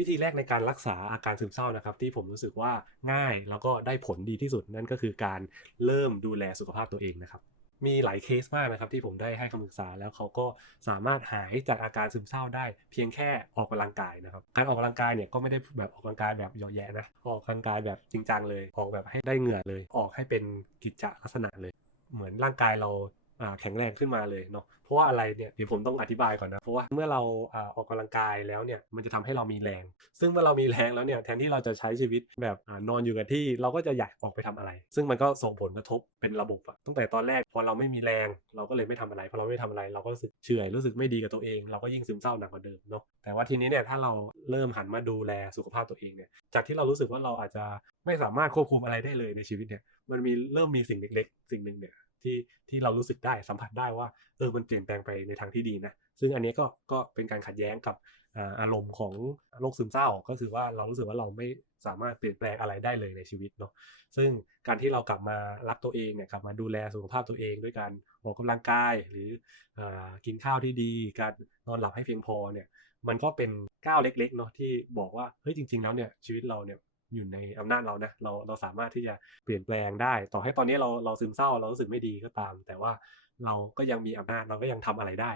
วิธีแรกในการรักษาอาการซึมเศร้านะครับ ที่ผมรู้สึกว่าง่ายแล้วก็ได้ผลดีที่สุดนั่นก็คือการเริ่มดูแลสุขภาพตัวเองนะครับ มีหลายเคสมากนะครับ ที่ผมได้ให้คำปรึกษาแล้วเขาก็สามารถหายจากอาการซึมเศร้าได้ เพียงแค่ออกกำลังกายนะครับ การออกกำลังกายเนี่ยก็ไม่ได้แบบออกกำลังกายแบบเหยาะแยะนะออกกำลังกายแบบจริงจังเลย ออกแบบให้ได้เหงื่อเลย ออกให้เป็นกิจจลักษณะเลย เหมือนร่างกายเรา แข็งแรงขึ้นมาเลยเนาะเพราะว่าอะไรเนี่ยเดี๋ยวผมต้องอธิบายก่อนนะเพราะว่าเมื่อเราอออกกำลังกายแล้วเนี่ยมันจะทำให้เรามีแรง ซึ่งเมื่อเรามีแรงแล้วเนี่ยแทนที่เราจะใช้ชีวิตแบบอนอนอยู่กับที่เราก็จะอยากออกไปทำอะไร ซึ่งมันก็ส่งผลกระทบเป็นระบบอะตั้งแต่ตอนแรกพอเราไม่มีแรง เราก็เลยไม่ทำอะไรพอเราไม่ทำอะไร เราก็รู้สึกเฉื่อยรู้สึกไม่ดีกับตัวเอง เราก็ยิ่งซึมเศร้าหนักกว่าเดิมเนาะแต่ว่าทีนี้เนี่ยถ้าเราเริ่มหันมาดูแลสุขภาพตัวเองเนี่ยจากที่เรารู้สึกว่าเราอาจจะไม่สามารถควบคุมอะไรได้เลยในชีวิตเนี่ยมันมีเริ่มมีสิ่งเล็กๆ สิ่งหนึ่งเนี่ย ที่ที่เรารู้สึกได้สัมผัสได้ว่าเออมันเปลี่ยนแปลงไปในทางที่ดีนะซึ่งอันนี้ก็ก็เป็นการขัดแย้งกับอารมณ์ของโรคซึมเศร้า ก็คือว่าเรารู้สึกว่าเราไม่สามารถเปลี่ยนแปลงอะไรได้เลยในชีวิตเนาะซึ่งการที่เรากลับมารักตัวเองเนี่ยกลับมาดูแลสุขภาพตัวเองด้วยการออกกำลังกาย หรืออกินข้าวที่ดี การนอนหลับให้เพียงพอเนี่ยมันก็เป็นก้าวเล็กๆเนาะที่บอกว่าเฮ้ยจริง ๆ แล้วเนี่ยชีวิตเราเนี่ย อยู่ในอำนาจเรานะเราเราสามารถที่จะเปลี่ยนแปลงได้ ต่อให้ตอนนี้เราเราซึมเศร้าเรารู้สึกไม่ดีก็ตาม แต่ว่าเราก็ยังมีอำนาจเราก็ยังทำอะไรได้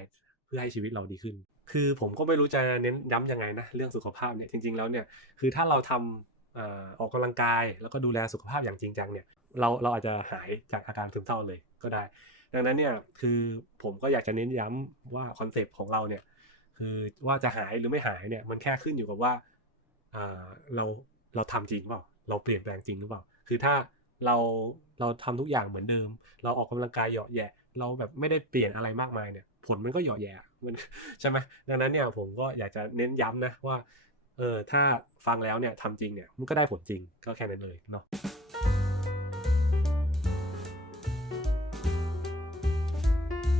เพื่อให้ชีวิตเราดีขึ้น คือผมก็ไม่รู้จะเน้นย้ำยังไงนะเรื่องสุขภาพเนี่ยจริง ๆ แล้วเนี่ยคือถ้าเราทำอ่าออกกำลังกายแล้วก็ดูแลสุขภาพอย่างจริงจังเนี่ยเราเราอาจจะหายจากอาการซึมเศร้าเลยก็ได้ ดังนั้นเนี่ยคือผมก็อยากจะเน้นย้ำว่าคอนเซปต์ของเราเนี่ยคือว่าจะหายหรือไม่หายเนี่ยมันแค่ขึ้นอยู่กับว่าเรา เราทำจริงเปล่าเราเปลี่ยนแปลงจริงหรือเปล่า คือถ้าเราเราทำทุกอย่างเหมือนเดิม เราออกกำลังกายเหยาะแยะ เราแบบไม่ได้เปลี่ยนอะไรมากมายเนี่ย ผลมันก็เหยาะแยะมันใช่ไหมดังนั้นเนี่ยผมก็อยากจะเน้นย้ำนะว่าเออถ้าฟังแล้วเนี่ยทำจริงเนี่ยมันก็ได้ผลจริงก็แค่นั้นเลยเนาะ